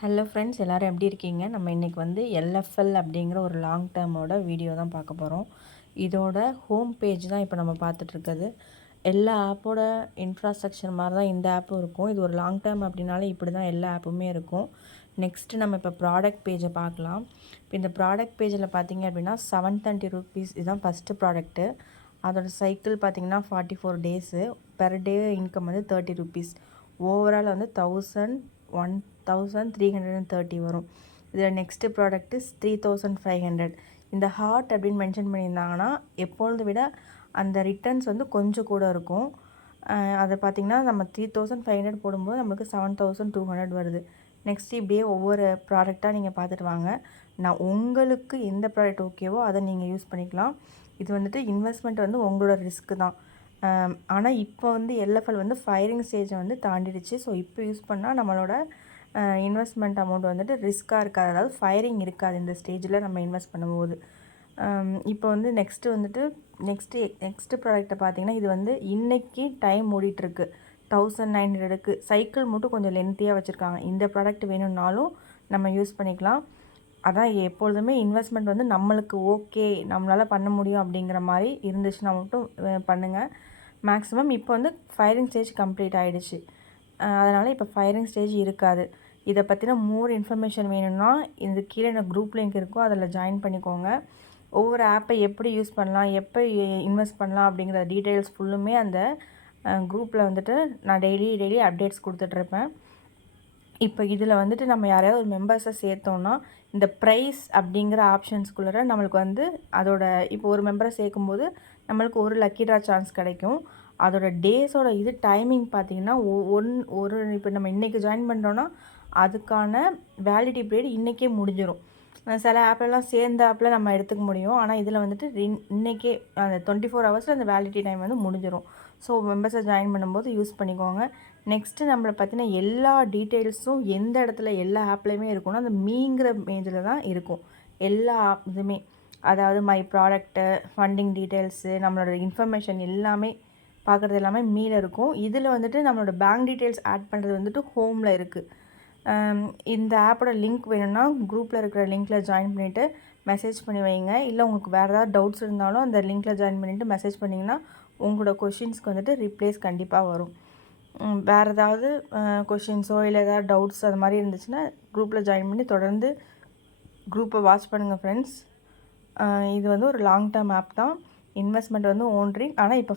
Hello friends, எல்லோரும் எப்படி இருக்கீங்க? நம்ம இன்றைக்கி வந்து எல்எஃப்எல் அப்படிங்கிற ஒரு லாங் டேர்மோட வீடியோ தான் பார்க்க போகிறோம். இதோட ஹோம் பேஜ் தான் இப்போ நம்ம பார்த்துட்ருக்குது. எல்லா ஆப்போட இன்ஃப்ராஸ்ட்ரக்சர் மாதிரி தான் இந்த ஆப்பும் இருக்கும். இது ஒரு லாங் டேர்ம் அப்படின்னாலே இப்படி தான் எல்லா ஆப்புமே இருக்கும். நெக்ஸ்ட்டு நம்ம இப்போ ப்ராடக்ட் பேஜை பார்க்கலாம். இப்போ இந்த ப்ராடக்ட் பேஜில் பார்த்தீங்க அப்படின்னா ₹730 இதுதான் ஃபஸ்ட்டு ப்ராடக்ட்டு. அதோட சைக்கிள் பார்த்திங்கன்னா 44 டேஸு. பெர் டே இன்கம் வந்து ₹30. ஓவரால் வந்து 1330 வரும். இதில் நெக்ஸ்ட்டு ப்ராடக்ட்டு 3500. இந்த ஹார்ட் அப்படின்னு மென்ஷன் பண்ணியிருந்தாங்கன்னா எப்பொழுது விட அந்த ரிட்டர்ன்ஸ் வந்து கொஞ்சம் கூட இருக்கும். அதை பார்த்திங்கன்னா நம்ம 3500 போடும்போது நம்மளுக்கு 7200 வருது. நெக்ஸ்ட்டு இப்படியே ஒவ்வொரு ப்ராடக்டாக நீங்கள் பார்த்துட்டு வாங்க. நான் உங்களுக்கு எந்த ப்ராடக்ட் ஓகேவோ அதை நீங்கள் யூஸ் பண்ணிக்கலாம். இது வந்துட்டு இன்வெஸ்ட்மெண்ட் வந்து உங்களோட ரிஸ்க்கு தான். ஆனால் இப்போ வந்து எல்எஃப்எல் வந்து ஃபயரிங் ஸ்டேஜை வந்து தாண்டிடுச்சு. ஸோ இப்போ யூஸ் பண்ணால் நம்மளோட இன்வெஸ்ட்மெண்ட் அமௌண்ட் வந்துட்டு ரிஸ்க்காக இருக்காது. அதாவது ஃபயரிங் இருக்காது இந்த ஸ்டேஜில் நம்ம இன்வெஸ்ட் பண்ணும்போது. இப்போ வந்து நெக்ஸ்ட்டு ப்ராடக்ட்டை பார்த்திங்கன்னா இது வந்து இன்றைக்கி டைம் ஓடிட்டுருக்கு 1900க்கு. சைக்கிள் மட்டும் கொஞ்சம் லென்த்தியாக வச்சுருக்காங்க. இந்த ப்ராடக்ட் வேணும்னாலும் நம்ம யூஸ் பண்ணிக்கலாம். அதான் எப்பொழுதுமே இன்வெஸ்ட்மெண்ட் வந்து நம்மளுக்கு ஓகே, நம்மளால் பண்ண முடியும் அப்படிங்கிற மாதிரி இருந்துச்சுன்னா மட்டும் பண்ணுங்கள். மேக்ஸிமம் இப்போ வந்து ஃபயரிங் ஸ்டேஜ் கம்ப்ளீட் ஆகிடுச்சு. அதனால் இப்போ ஃபயரிங் ஸ்டேஜ் இருக்காது. இதை பற்றின மோர் இன்ஃபர்மேஷன் வேணும்னா இது கீழே எனக்கு குரூப் லிங்க் இருக்கும், அதில் ஜாயின் பண்ணிக்கோங்க. ஒவ்வொரு ஆப்பை எப்படி யூஸ் பண்ணலாம், எப்போ இன்வெஸ்ட் பண்ணலாம் அப்படிங்கிற டீட்டெயில்ஸ் ஃபுல்லுமே அந்த குரூப்பில் வந்துட்டு நான் டெய்லி அப்டேட்ஸ் கொடுத்துட்ருப்பேன். இப்போ இதில் வந்துட்டு நம்ம யாரையாவது ஒரு மெம்பர்ஸை சேர்த்தோன்னா இந்த ப்ரைஸ் அப்படிங்கிற ஆப்ஷன்ஸ்குள்ளே நம்மளுக்கு வந்து அதோட இப்போ ஒரு மெம்பரை சேர்க்கும்போது நம்மளுக்கு ஒரு லக்கி ட்ரா சான்ஸ் கிடைக்கும். அதோட டேஸோட டைமிங் பார்த்திங்கன்னா ஒரு இப்போ நம்ம இன்றைக்கி ஜாயின் பண்ணுறோன்னா அதுக்கான வேலிடிட்டி பீரியட் இன்றைக்கே முடிஞ்சிடும். சில ஆப்லலாம் சேர்ந்த ஆப்பில் நம்ம எடுத்துக்க முடியும். ஆனால் இதில் வந்துட்டு இன்றைக்கே அந்த 24 ஹவர்ஸில் அந்த வேலிடிட்டி டைம் வந்து முடிஞ்சிடும். ஸோ மெம்பர்ஸை ஜாயின் பண்ணும்போது யூஸ் பண்ணிக்கோங்க. நெக்ஸ்ட்டு நம்மளை பற்றின எல்லா டீட்டெயில்ஸும் எந்த இடத்துல எல்லா ஆப்லேயுமே இருக்கும்னா அந்த மீங்கிற பேஜில் தான் இருக்கும் எல்லா இதுவுமே. அதாவது மை ப்ராடக்ட்டு, ஃபண்டிங் டீட்டெயில்ஸு, நம்மளோட இன்ஃபர்மேஷன் எல்லாமே பார்க்குறது எல்லாமே மீல இருக்கும். இதில் வந்துட்டு நம்மளோட பேங்க் டீட்டெயில்ஸ் ஆட் பண்ணுறது வந்துட்டு ஹோமில் இருக்குது. இந்த ஆப்போட லிங்க் வேணும்னா குரூப்பில் இருக்கிற லிங்க்கில் ஜாயின் பண்ணிவிட்டு மெசேஜ் பண்ணி வைங்க. இல்லை உங்களுக்கு வேறு ஏதாவது டவுட்ஸ் இருந்தாலும் அந்த லிங்க்கில் ஜாயின் பண்ணிவிட்டு மெசேஜ் பண்ணிங்கன்னா உங்களோட கொஷின்ஸ்க்கு வந்துட்டு ரிப்ளேஸ் கண்டிப்பாக வரும். வேறு ஏதாவது கொஷின்ஸோ இல்லை ஏதாவது டவுட்ஸ் அது மாதிரி இருந்துச்சுன்னா குரூப்பில் ஜாயின் பண்ணி தொடர்ந்து குரூப்பை வாட்ச் பண்ணுங்கள் ஃப்ரெண்ட்ஸ். இது வந்து ஒரு லாங் டேர்ம் ஆப் தான். இன்வெஸ்ட்மெண்ட் வந்து ஓன் ரிங். ஆனால் இப்போ